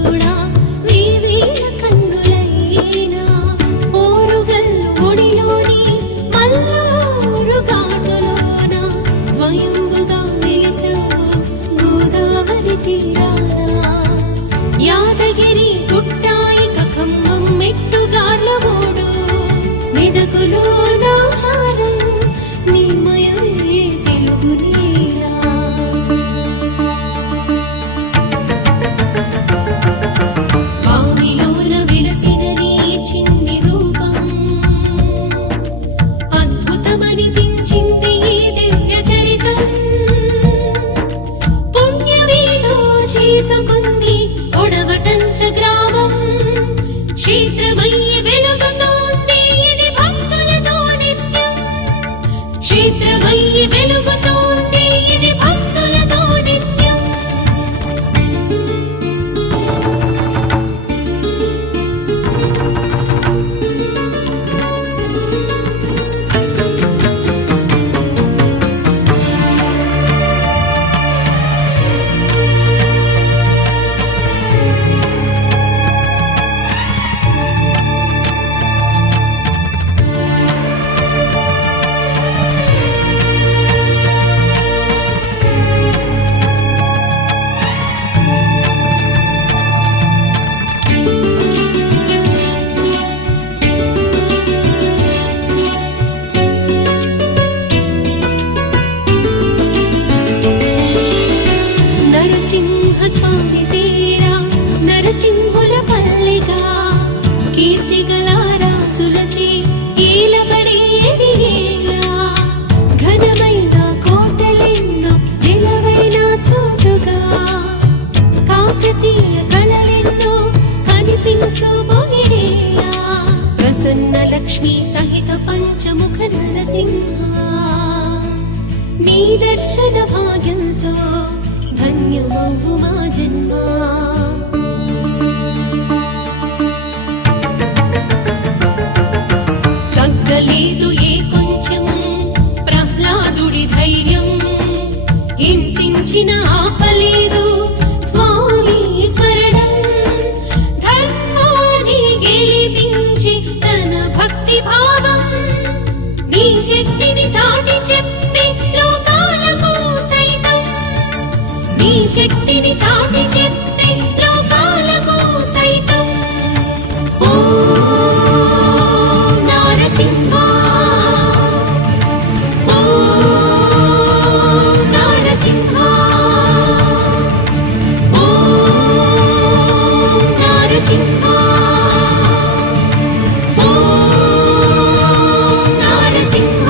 వారసుడా వేవేల కన్నులైనా ఓరుగల్లు ఒడిలోని మల్లూరు ఘాటులోన స్వయంభుగా వెలిసావు గోదావరి తీరాన యాదగిరి గుట్టాయిక ఖమ్మం మెట్టుగార్ల ఓడు మెదకులో నాశారం నీమయమే తెలుగు నీలా వామిలోన విలసిన నీ చిన్ని రూపం అద్భుతమనిపించింది ఈ దివ్య చరితం పుణ్యమేదో చేసుకుంది ఒడవటంచ గ్రామం క్షేత్రమయ్యి వెలుగుతోంది ఇది భక్తులతో నిత్యం క్షేత్రమయ్యి వెలుగుతోంది ఇది భక్తులతో నిత్యం నరసింహ స్వామి తీరా నరసింహుల పల్లిగా కీర్తిగల రాజులచే ఏలబడి ఎదిగేలా ఘనమైన కోటలెన్నో నిలవైన చోటుగా కాకతీయ కళలెన్నో కనిపించు పొగిడేలా ప్రసన్న లక్ష్మి సహిత పంచముఖ నరసింహ నీ దర్శన భాగ్యంతో ధన్యమవు మా జన్మ తగ్గలేదు ఏ కొంచెం ప్రహ్లాదుడి ధైర్యం హింసించిన ఆపలేదు స్వామి స్మరణం ధర్మాన్ని గెలిపించి తన భక్తి భావం నీ శక్తిని చాటి చెప్పి లోకాలకు సైతం నీ శక్తిని చాటి చెప్పి లోకాలకు సైతం ఓం నారసింహ ఓం నారసింహ ఓం నారసింహ ఓం Narasimha.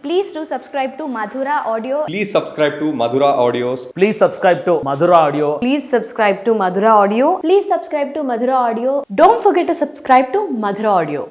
Please do subscribe to Madhura Audio. Please subscribe to Madhura Audios. Please subscribe to Madhura Audio. Please subscribe to Madhura Audio. Please subscribe to Madhura Audio. Don't forget to subscribe to Madhura Audio.